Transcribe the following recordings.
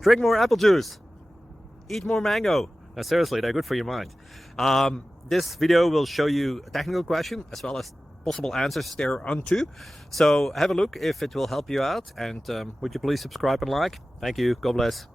Drink more apple juice. Eat more mango. No, seriously, they're good for your mind. This video will show you a technical question as well as possible answers thereunto. So have a look if it will help you out, and would you please subscribe and like? Thank you. God bless.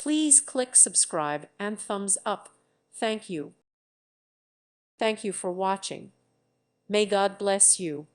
Please click subscribe and thumbs up. Thank you. Thank you for watching. May God bless you.